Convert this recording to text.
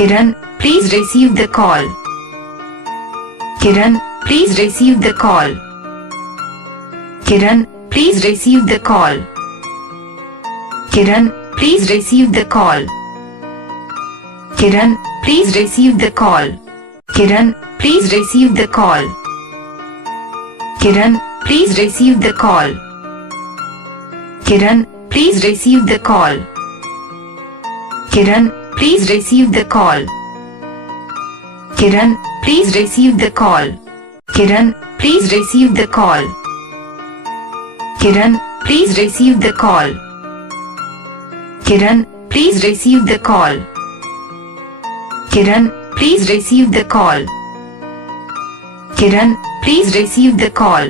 Kiran, please receive the call. Kiran, please receive the call. Kiran, please receive the call. Kiran, please receive the call. Kiran, please receive the call. Kiran, please receive the call. Kiran, please receive the call. Kiran, please receive the call. Kiran, please receive the call. Kiran, please receive the call. Kiran, please receive the call. Kiran, please receive the call. Kiran, please receive the call. Kiran, please receive the call. Kiran, please receive the call.